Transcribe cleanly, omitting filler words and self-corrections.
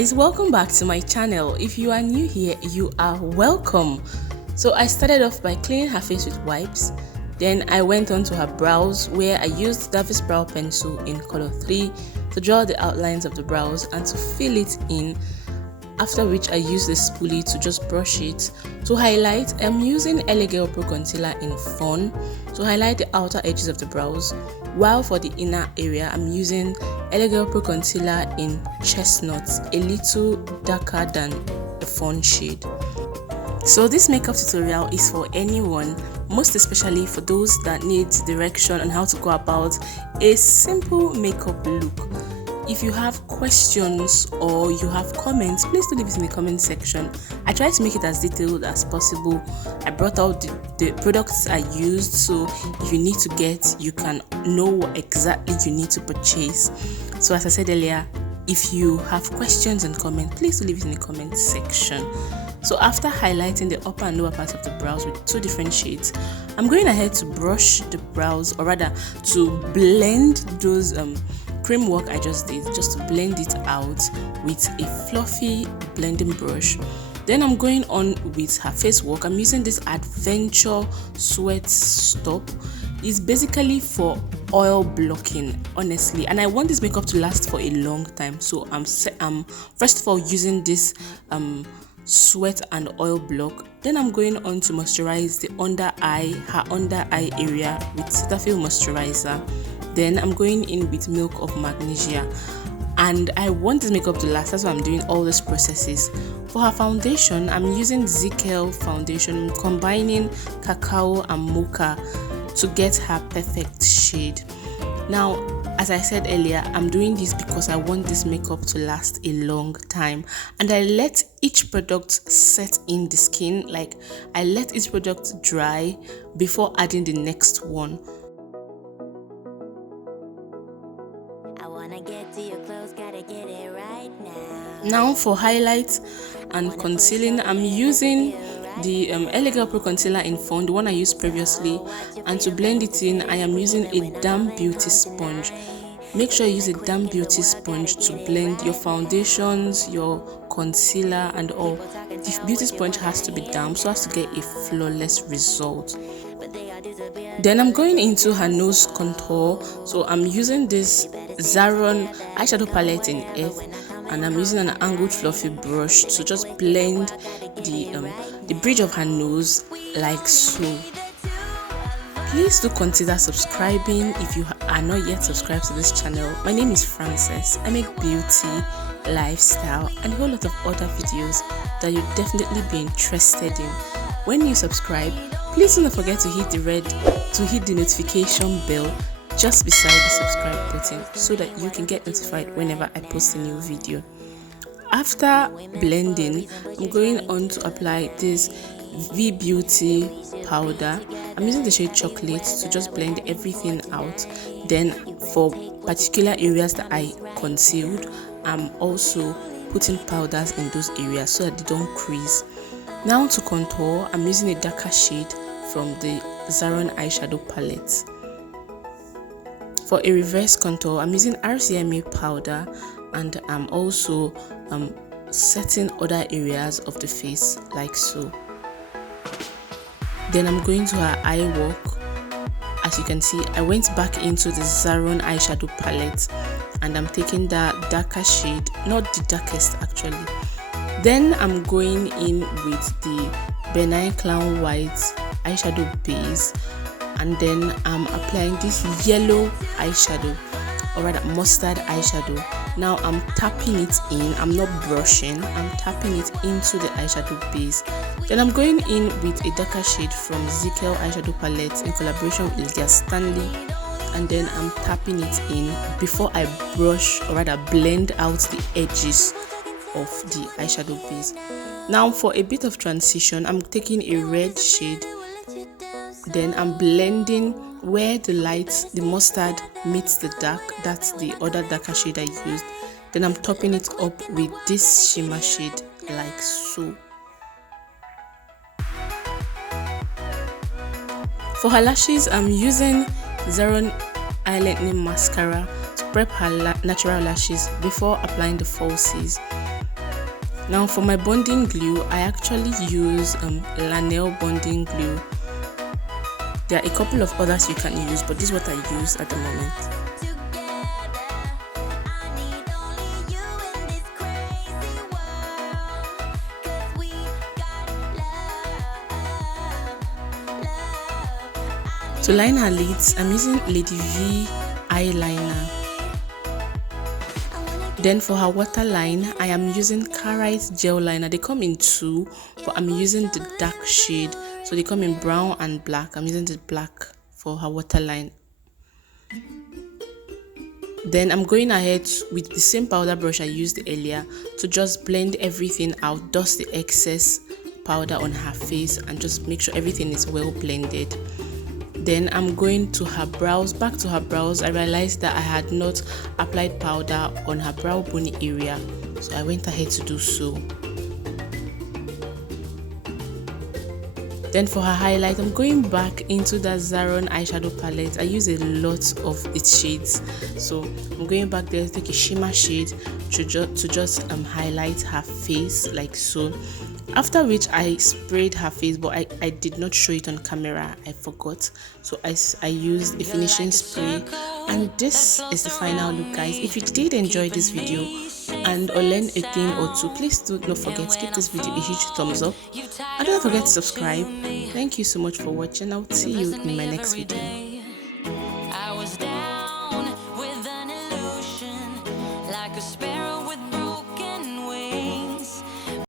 guys, welcome back to my channel. If you are new here, you are welcome. So I started off by cleaning her face with wipes. Then I went on to her brows, where I used Davis brow pencil in color 3 to draw the outlines of the brows and to fill it in, after which I used the spoolie to just brush it. To highlight, I'm using Girl Pro Concealer in Fawn to highlight the outer edges of the brows, while for the inner area I'm using Girl Pro Concealer in Chestnut, a little darker than the Fawn shade. So this makeup tutorial is for anyone, most especially for those that need direction on how to go about a simple makeup look. If you have questions or you have comments, please do leave it in the comment section. I try to make it as detailed as possible. I brought out the products I used, so if you need to get, you can know what exactly you need to purchase. So as I said earlier, if you have questions and comments, please do leave it in the comment section. So after highlighting the upper and lower parts of the brows with 2 different shades, I'm going ahead to brush the brows, or rather to blend those cream work I just did, just to blend it out with a fluffy blending brush. Then I'm going on with her face work. I'm using this Adventure Sweat Stop. It's basically for oil blocking, honestly, and I want this makeup to last for a long time. So I'm first of all using this sweat and oil block. Then I'm going on to moisturize the under eye area with Cetaphil moisturizer. Then I'm going in with Milk of Magnesia, and I want this makeup to last. That's why I'm doing all these processes. For her foundation, I'm using Zikel foundation, combining cacao and mocha to get her perfect shade. Now, as I said earlier, I'm doing this because I want this makeup to last a long time, and I let each product set in the skin. Like, I let each product dry before adding the next one. Now for highlights and concealing, I'm using the Girl Pro Concealer in Fawn, the one I used previously, and to blend it in, I am using a damp beauty sponge. Make sure you use a damp beauty sponge to blend your foundations, your concealer and all. The beauty sponge has to be damp so as to get a flawless result. Then I'm going into her nose contour. So I'm using this Zaron eyeshadow palette in Earth, and I'm using an angled fluffy brush to just blend the bridge of her nose like so. Please do consider subscribing if you are not yet subscribed to this channel. My name is Frances. I make beauty, lifestyle, and a whole lot of other videos that you'll definitely be interested in. When you subscribe, please do not forget to hit the notification bell just beside the subscribe button so that you can get notified whenever I post a new video. After blending, I'm going on to apply this V Beauty powder. I'm using the shade Chocolate to just blend everything out. Then for particular areas that I concealed, I'm also putting powders in those areas so that they don't crease. Now to contour, I'm using a darker shade from the Zaron eyeshadow palette. For a reverse contour, I'm using RCMA powder, and I'm also setting other areas of the face like so. Then I'm going to her eye work. As you can see, I went back into the Zaron eyeshadow palette, and I'm taking that darker shade, not the darkest actually. Then I'm going in with the Benign Clown White eyeshadow base, and then I'm applying this yellow eyeshadow, or rather mustard eyeshadow. Now I'm tapping it in. I'm not brushing, I'm tapping it into the eyeshadow base. Then I'm going in with a darker shade from Zikel eyeshadow palette in collaboration with Lydia Stanley, and then I'm tapping it in before I brush, or rather blend out the edges of the eyeshadow base. Now for a bit of transition, I'm taking a red shade, then I'm blending where the mustard meets the dark. That's the other darker shade I used. Then I'm topping it up with this shimmer shade like so. For her lashes, I'm using Zaron eyeliner mascara to prep her natural lashes before applying the falsies. Now for my bonding glue, I actually use Lanel bonding glue. There are a couple of others you can use, but this is what I use at the moment. To line her lids, I'm using Lady V eyeliner. Then for her waterline, I am using Karite gel liner. They come in two, but I'm using the dark shade. So they come in brown and black. I'm using the black for her waterline. Then I'm going ahead with the same powder brush I used earlier to just blend everything out, dust the excess powder on her face, and just make sure everything is well blended. Then I'm going to her brows. Back to her brows, I realized that I had not applied powder on her brow bone area, so I went ahead to do so. Then for her highlight, I'm going back into the Zaron eyeshadow palette. I use a lot of its shades, so I'm going back there to take a shimmer shade to just highlight her face like so. After which I sprayed her face, but I did not show it on camera, I forgot. So I used a finishing spray, and this is the final look, guys. If you did enjoy this video and or learn a thing or two, please do not forget to give this video a huge thumbs up, and don't forget to subscribe. Thank you so much for watching. I'll see you in my next video.